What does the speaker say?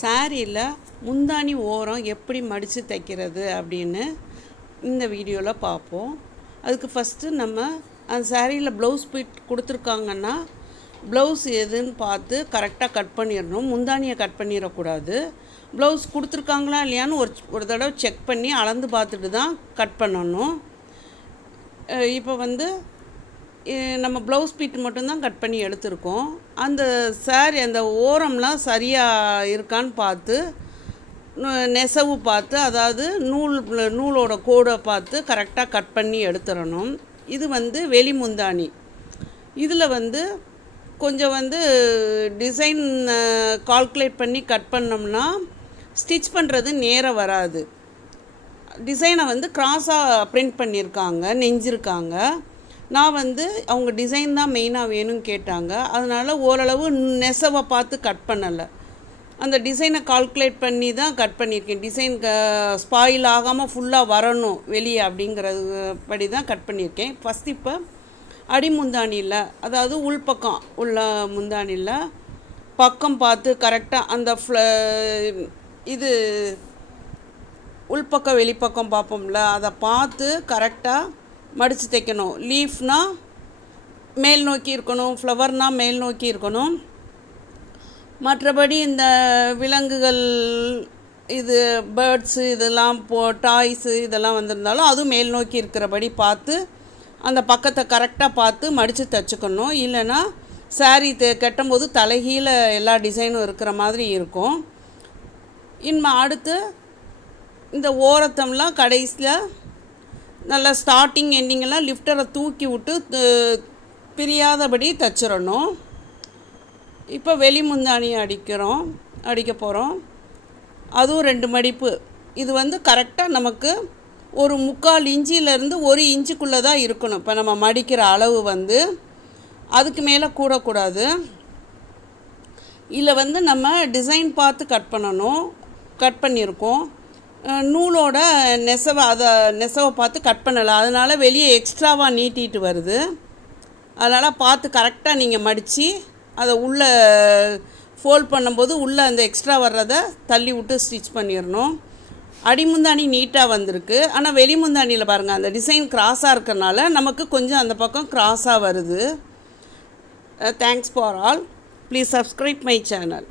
சாரியில் முந்தானி ஓரம் எப்படி மடித்து தைக்கிறது அப்படின்னு இந்த வீடியோவில் பார்ப்போம். அதுக்கு ஃபஸ்ட்டு நம்ம அந்த சாரியில் ப்ளவுஸ் பீட் கொடுத்துருக்காங்கன்னா ப்ளவுஸ் எதுன்னு பார்த்து கரெக்டாக கட் பண்ணிடணும். முந்தானியை கட் பண்ணிடக்கூடாது. ப்ளவுஸ் கொடுத்துருக்காங்களா இல்லையான்னு ஒரு தடவை செக் பண்ணி அளந்து பார்த்துட்டு தான் கட் பண்ணணும். இப்போ நம்ம ப்ளவுஸ் பீட் மட்டும்தான் கட் பண்ணி எடுத்திருக்கோம். அந்த சாரி அந்த ஓரம்லாம் சரியாக இருக்கான்னு பார்த்து நெசவு பார்த்து, அதாவது நூலோட கோடை பார்த்து கரெக்டாக கட் பண்ணி எடுத்துடணும். இது வெளி முந்தானி. இதில் கொஞ்சம் டிசைன் கால்குலேட் பண்ணி கட் பண்ணோம்னா ஸ்டிச் பண்ணுறது நேராக வராது. டிசைனை கிராஸாக பிரிண்ட் பண்ணியிருக்காங்க, நெஞ்சிருக்காங்க. நான் அவங்க டிசைன் தான் மெயினாக வேணும்னு கேட்டாங்க. அதனால் ஓரளவு நெசவை பார்த்து கட் பண்ணலை. அந்த டிசைனை கால்குலேட் பண்ணி தான் கட் பண்ணியிருக்கேன். டிசைன் ஸ்பாயில் ஆகாமல் ஃபுல்லாக வரணும் வெளியே அப்படிங்கிறது படி தான் கட் பண்ணியிருக்கேன். ஃபஸ்ட் இப்போ அடிமுந்தானியில், அதாவது உள்பக்கம் உள்ள முந்தானியில் பக்கம் பார்த்து கரெக்டாக அந்த இது உள்பக்கம் வெளிப்பக்கம் பார்ப்போம்ல, அதை பார்த்து கரெக்டாக மடித்து தைக்கணும். லீஃப்னால் மேல் நோக்கி இருக்கணும், ஃப்ளவர்னால் மேல் நோக்கி இருக்கணும். மற்றபடி இந்த விலங்குகள், இது பேர்ட்ஸு, இதெல்லாம் டாய்ஸு இதெல்லாம் வந்திருந்தாலும் அதுவும் மேல் நோக்கி இருக்கிறபடி பார்த்து அந்த பக்கத்தை கரெக்டாக பார்த்து மடித்து தைச்சிக்கணும். இல்லைன்னா சாரீ கட்டும்போது தலைகீழ எல்லா டிசைனும் இருக்கிற மாதிரி இருக்கும். இன்னும் அடுத்து இந்த ஓரத்தம்லாம் கடைசியில் நல்லா ஸ்டார்டிங் எண்டிங்கெல்லாம் லிஃப்டரை தூக்கி விட்டு பிரியாதபடி தைச்சிடணும். இப்போ வெளி முந்தானியை அடிக்க போகிறோம். அதுவும் 2 மடிப்பு. இது கரெக்டாக நமக்கு ஒரு 3/4 இன்ச்சிலேருந்து 1 இன்ச்சுக்குள்ளே தான் இருக்கணும். இப்போ நம்ம மடிக்கிற அளவு அதுக்கு மேலே கூடக்கூடாது. இதில் நம்ம டிசைன் பார்த்து கட் பண்ணணும். கட் பண்ணியிருக்கோம். நூலோட நெசவை பார்த்து கட் பண்ணலை. அதனால் வெளியே எக்ஸ்ட்ராவாக நீட்டிட்டு வருது. அதனால் பார்த்து கரெக்டாக நீங்கள் மடித்து அதை உள்ளே ஃபோல்ட் பண்ணும்போது உள்ளே அந்த எக்ஸ்ட்ரா வர்றதை தள்ளி விட்டு ஸ்டிச் பண்ணிடணும். அடிமுந்தானி நீட்டாக வந்திருக்கு. ஆனால் வெளி முந்தானியில் பாருங்கள், அந்த டிசைன் கிராஸாக இருக்கிறனால நமக்கு கொஞ்சம் அந்த பக்கம் கிராஸாக வருது. Thanks for all. Please subscribe my channel.